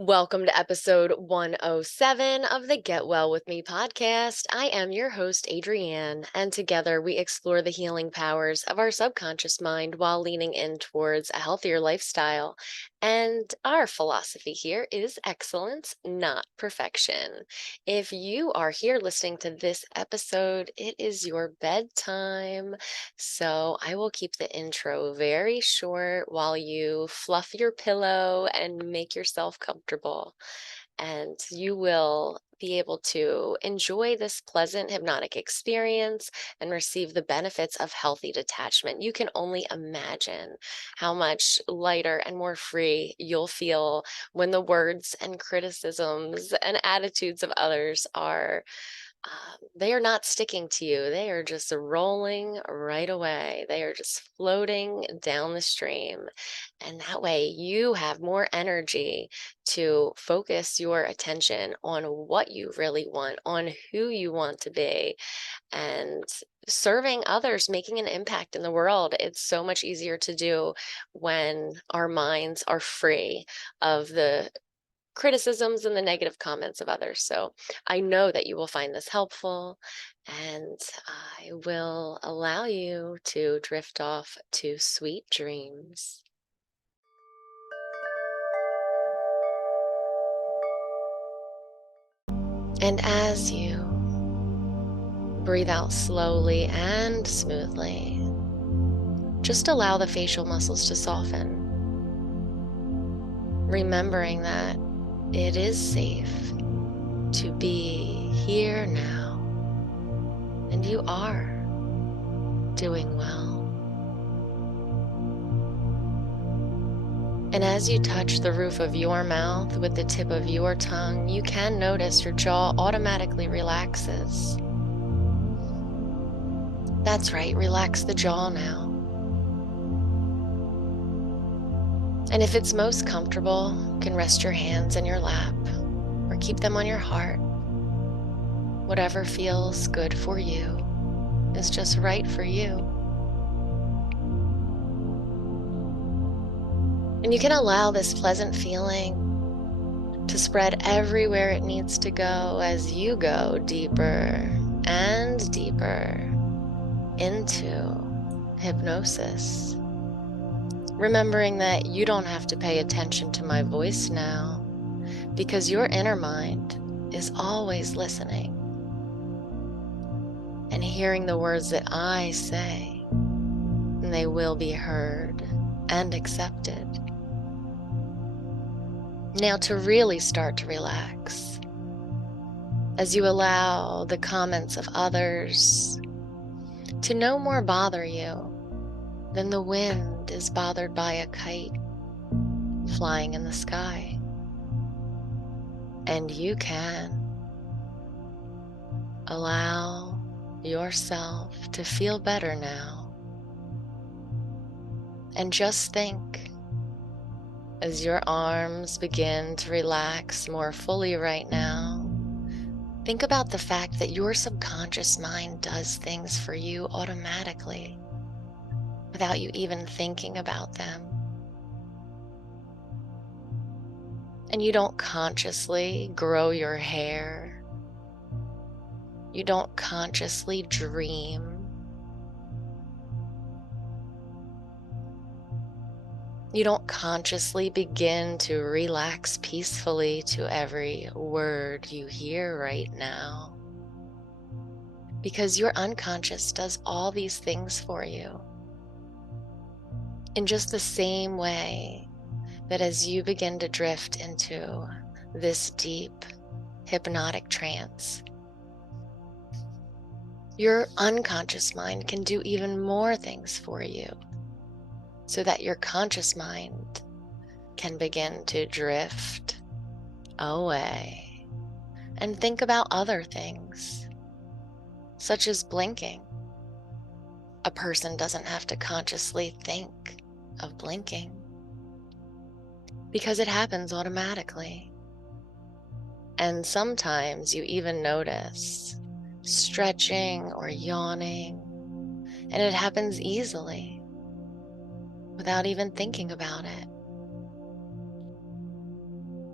Welcome to episode 107 of the Get Well With Me podcast. I am your host, Adrienne, and together we explore the healing powers of our subconscious mind while leaning in towards a healthier lifestyle. And our philosophy here is excellence, not perfection. If you are here listening to this episode, it is your bedtime. So I will keep the intro very short while you fluff your pillow and make yourself comfortable. And you will be able to enjoy this pleasant hypnotic experience and receive the benefits of healthy detachment. You can only imagine how much lighter and more free you'll feel when the words and criticisms and attitudes of others are they are not sticking to you. They are just rolling right away. They are just floating down the stream. And that way you have more energy to focus your attention on what you really want, on who you want to be, and serving others, making an impact in the world. It's so much easier to do when our minds are free of the criticisms and the negative comments of others. So I know that you will find this helpful, and I will allow you to drift off to sweet dreams. And as you breathe out slowly and smoothly, just allow the facial muscles to soften, remembering that it is safe to be here now, and you are doing well. And as you touch the roof of your mouth with the tip of your tongue, you can notice your jaw automatically relaxes. That's right, relax the jaw now. And if it's most comfortable, you can rest your hands in your lap or keep them on your heart. Whatever feels good for you is just right for you. And you can allow this pleasant feeling to spread everywhere it needs to go as you go deeper and deeper into hypnosis. Remembering that you don't have to pay attention to my voice now, because your inner mind is always listening and hearing the words that I say, and they will be heard and accepted. Now to really start to relax, as you allow the comments of others to no more bother you than the wind is bothered by a kite flying in the sky. And you can allow yourself to feel better now. And just think, as your arms begin to relax more fully right now, think about the fact that your subconscious mind does things for you automatically without you even thinking about them. And you don't consciously grow your hair. You don't consciously dream. You don't consciously begin to relax peacefully to every word you hear right now, because your unconscious does all these things for you in just the same way that as you begin to drift into this deep hypnotic trance, your unconscious mind can do even more things for you, so that your conscious mind can begin to drift away and think about other things, such as blinking. A person doesn't have to consciously think of blinking because it happens automatically. And sometimes you even notice stretching or yawning, and it happens easily without even thinking about it.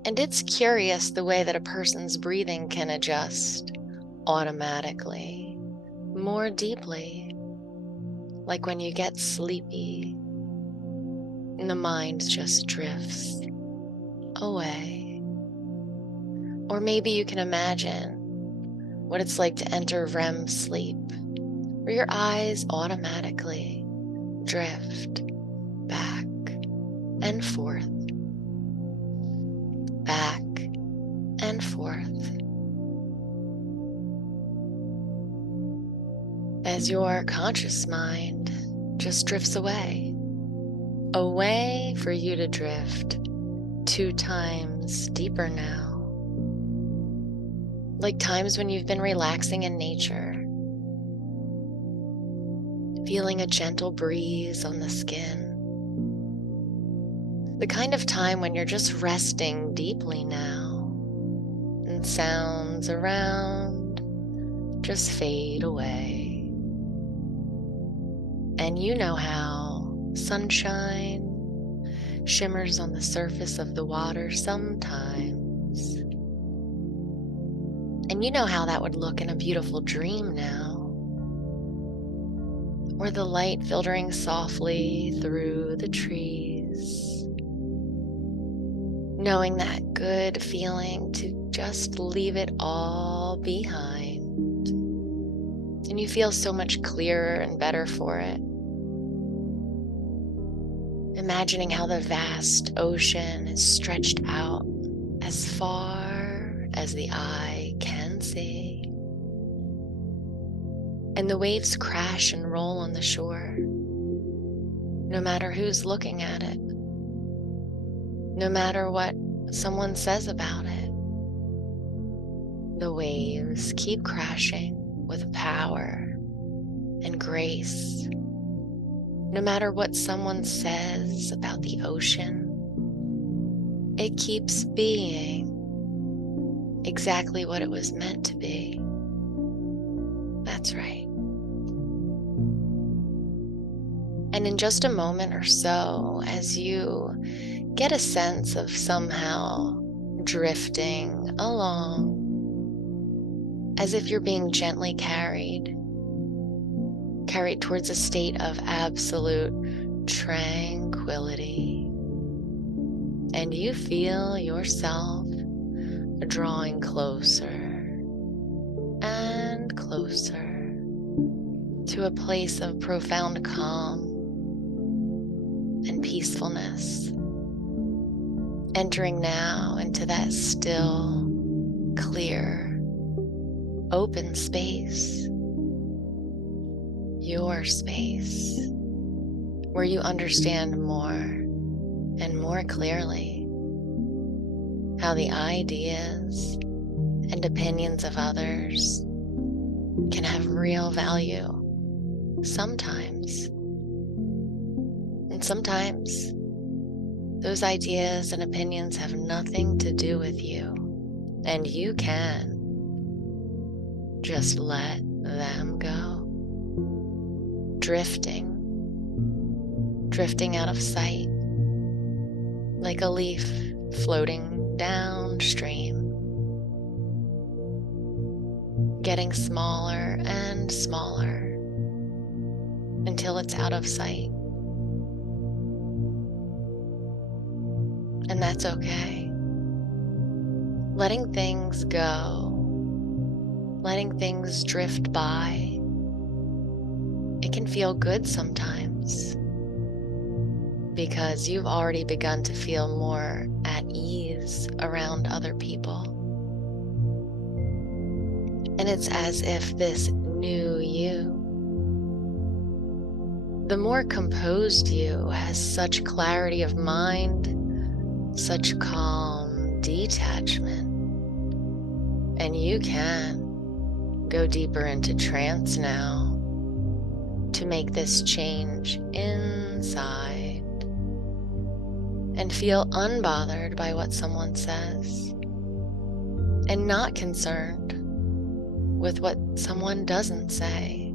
And it's curious the way that a person's breathing can adjust automatically, more deeply, like when you get sleepy and the mind just drifts away. Or maybe you can imagine what it's like to enter REM sleep, where your eyes automatically drift back and forth, back and forth, as your conscious mind just drifts away, away for you to drift 2 times deeper now. Like times when you've been relaxing in nature, feeling a gentle breeze on the skin. The kind of time when you're just resting deeply now, and sounds around just fade away. And you know how sunshine shimmers on the surface of the water sometimes. And you know how that would look in a beautiful dream now, or the light filtering softly through the trees, knowing that good feeling to just leave it all behind. And you feel so much clearer and better for it. Imagining how the vast ocean is stretched out as far as the eye can see. And the waves crash and roll on the shore, no matter who's looking at it, no matter what someone says about it. The waves keep crashing with power and grace. No matter what someone says about the ocean, it keeps being exactly what it was meant to be. That's right. And in just a moment or so, as you get a sense of somehow drifting along, as if you're being gently carried towards a state of absolute tranquility. And you feel yourself drawing closer and closer to a place of profound calm and peacefulness, entering now into that still, clear, open space, your space, where you understand more and more clearly how the ideas and opinions of others can have real value sometimes. And sometimes those ideas and opinions have nothing to do with you, and you can just let them go. Drifting out of sight, like a leaf floating downstream, getting smaller and smaller until it's out of sight. And that's okay. Letting things go, letting things drift by, it can feel good sometimes because you've already begun to feel more at ease around other people. And it's as if this new you, the more composed you, has such clarity of mind, such calm detachment, and you can go deeper into trance now to make this change inside and feel unbothered by what someone says and not concerned with what someone doesn't say.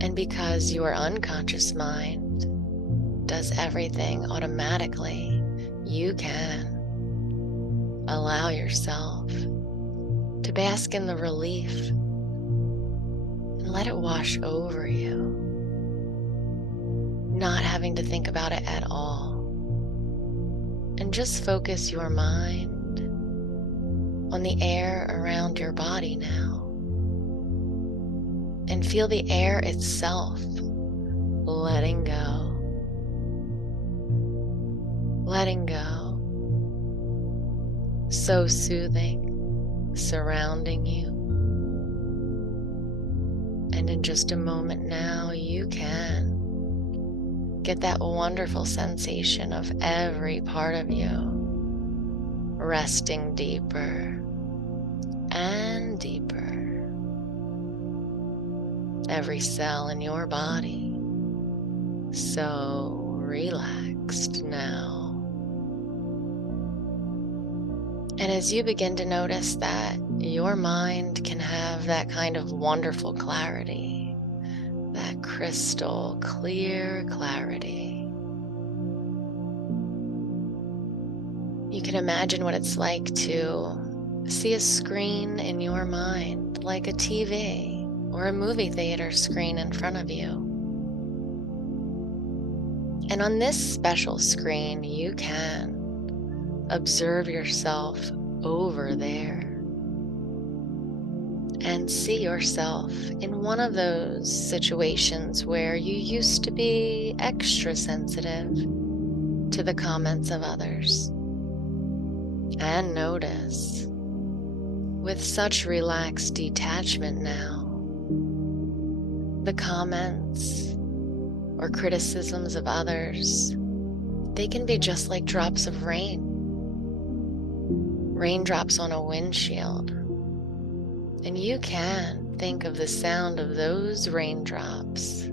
And because your unconscious mind does everything automatically, you can allow yourself to bask in the relief and let it wash over you, not having to think about it at all. And just focus your mind on the air around your body now. And feel the air itself letting go. Letting go. So soothing, surrounding you. And in just a moment now, you can get that wonderful sensation of every part of you resting deeper and deeper. Every cell in your body so relaxed now. And as you begin to notice that your mind can have that kind of wonderful clarity, that crystal clear clarity, you can imagine what it's like to see a screen in your mind, like a TV or a movie theater screen in front of you. And on this special screen, you can observe yourself over there and see yourself in one of those situations where you used to be extra sensitive to the comments of others. And notice, with such relaxed detachment now, the comments or criticisms of others, they can be just like drops of rain. Raindrops on a windshield. And you can think of the sound of those raindrops,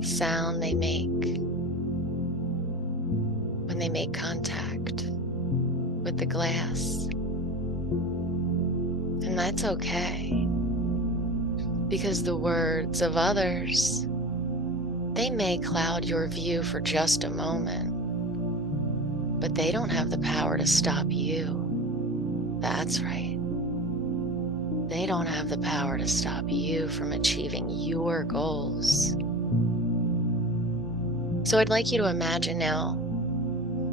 sound they make when they make contact with the glass. And that's okay, because the words of others, they may cloud your view for just a moment, but they don't have the power to stop you. That's right. They don't have the power to stop you from achieving your goals. So I'd like you to imagine now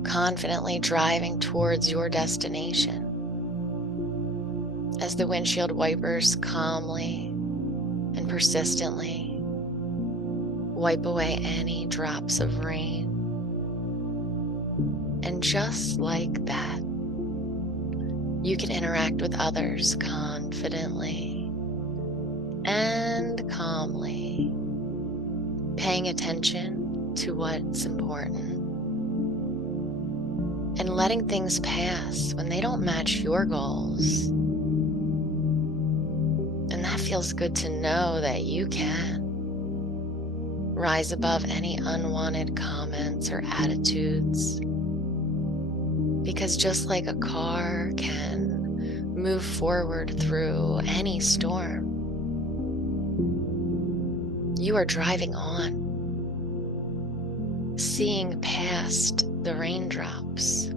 confidently driving towards your destination as the windshield wipers calmly and persistently wipe away any drops of rain. And just like that, you can interact with others confidently and calmly, paying attention to what's important and letting things pass when they don't match your goals. And that feels good to know that you can rise above any unwanted comments or attitudes. Because just like a car can move forward through any storm, you are driving on, seeing past the raindrops,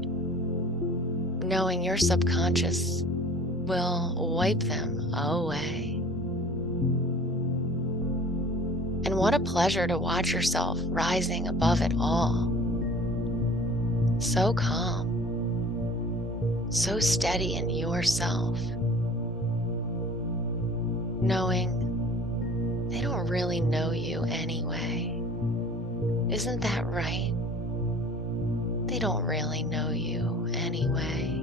knowing your subconscious will wipe them away. And what a pleasure to watch yourself rising above it all. So calm. So steady in yourself, knowing they don't really know you anyway. Isn't that right? They don't really know you anyway.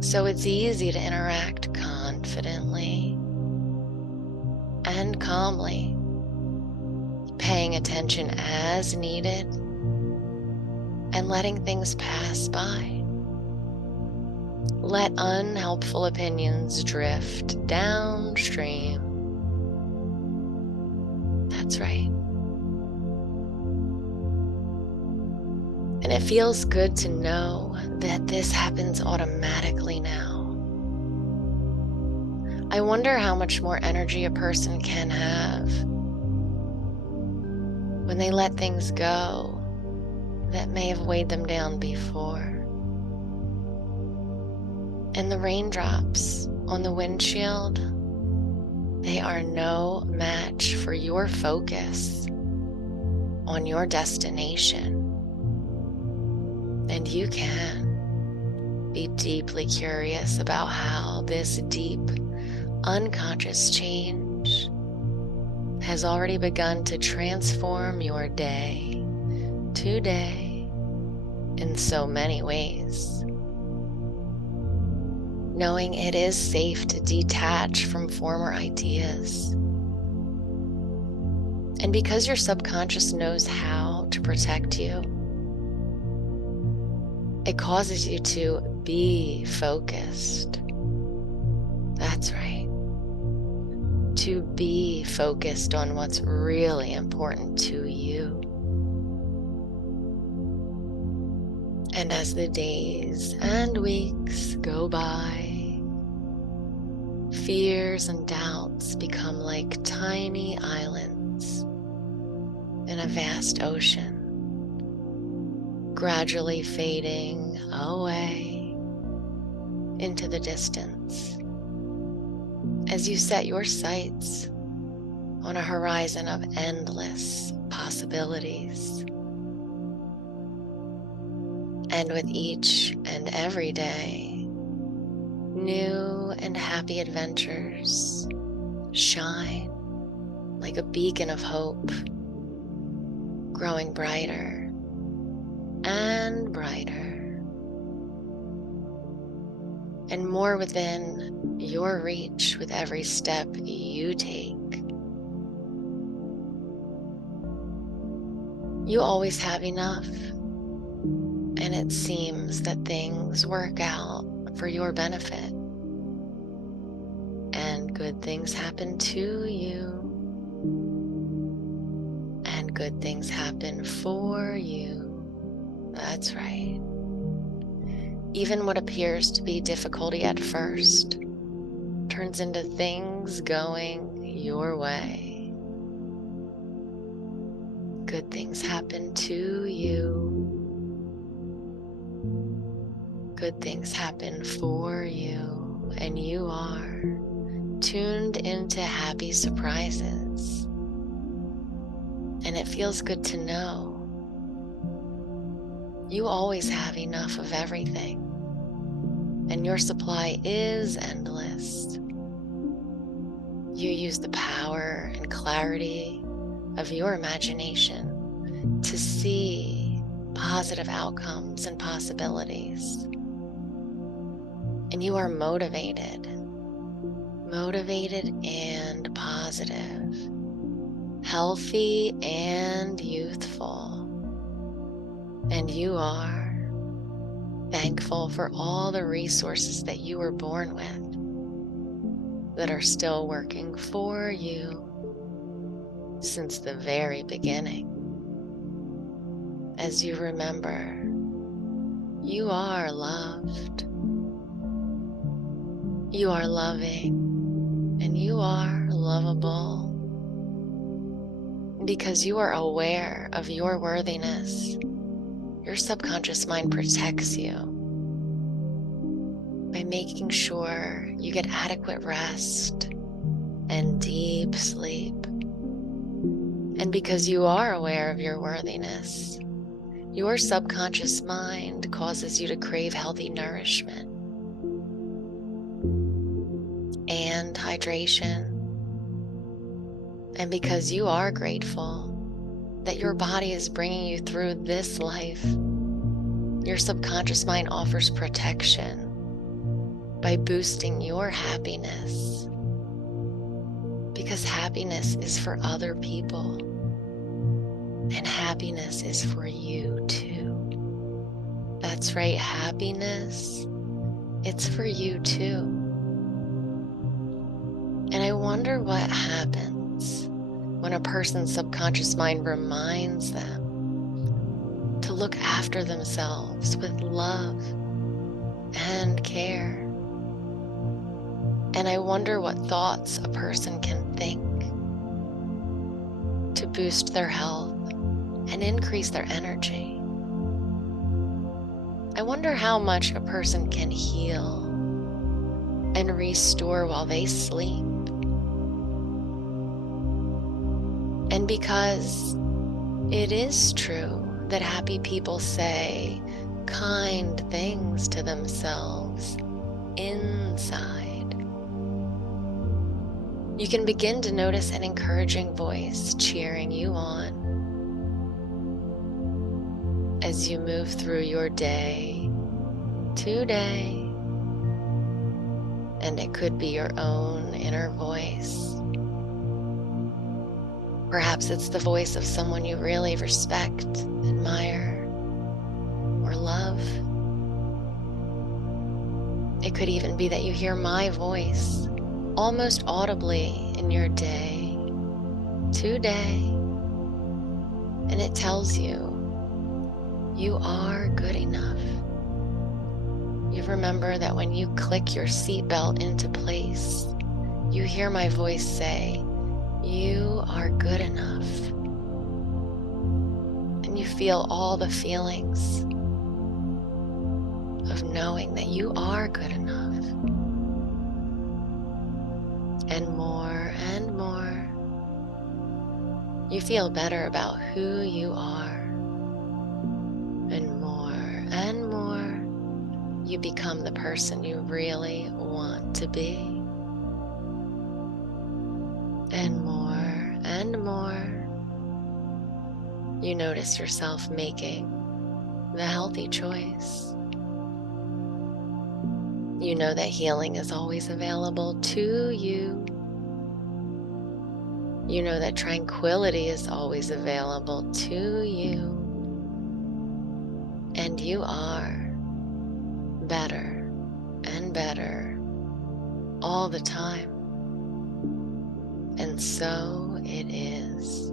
So it's easy to interact confidently and calmly, paying attention as needed and letting things pass by. Let unhelpful opinions drift downstream. That's right. And it feels good to know that this happens automatically now. I wonder how much more energy a person can have when they let things go that may have weighed them down before. And the raindrops on the windshield, they are no match for your focus on your destination. And you can be deeply curious about how this deep, unconscious change has already begun to transform your day today in so many ways. Knowing it is safe to detach from former ideas. And because your subconscious knows how to protect you, it causes you to be focused. That's right. To be focused on what's really important to you. And as the days and weeks go by, fears and doubts become like tiny islands in a vast ocean, gradually fading away into the distance as you set your sights on a horizon of endless possibilities. And with each and every day, new and happy adventures shine like a beacon of hope, growing brighter and brighter, and more within your reach with every step you take. You always have enough, and it seems that things work out for your benefit, and good things happen to you, and good things happen for you. That's right. Even what appears to be difficulty at first turns into things going your way. Good things happen to you. Good things happen for you, and you are tuned into happy surprises. And it feels good to know you always have enough of everything, and your supply is endless. You use the power and clarity of your imagination to see positive outcomes and possibilities. And you are motivated and positive, healthy and youthful. And you are thankful for all the resources that you were born with that are still working for you since the very beginning. As you remember, you are loved, you are loving, and you are lovable. Because you are aware of your worthiness, your subconscious mind protects you by making sure you get adequate rest and deep sleep. And because you are aware of your worthiness, your subconscious mind causes you to crave healthy nourishment and hydration. And because you are grateful that your body is bringing you through this life, your subconscious mind offers protection by boosting your happiness. Because happiness is for other people, and happiness is for you too. That's right, happiness, it's for you too. And I wonder what happens when a person's subconscious mind reminds them to look after themselves with love and care. And I wonder what thoughts a person can think to boost their health and increase their energy. I wonder how much a person can heal and restore while they sleep. And because it is true that happy people say kind things to themselves inside, you can begin to notice an encouraging voice cheering you on as you move through your day today. And it could be your own inner voice. Perhaps it's the voice of someone you really respect, admire, or love. It could even be that you hear my voice almost audibly in your day today, and it tells you you are good enough. You remember that when you click your seatbelt into place, you hear my voice say, you are good enough. And you feel all the feelings of knowing that you are good enough. And more, you feel better about who you are. And more, you become the person you really want to be. And more, you notice yourself making the healthy choice. You know that healing is always available to you. You know that tranquility is always available to you. And you are better and better all the time. And so it is.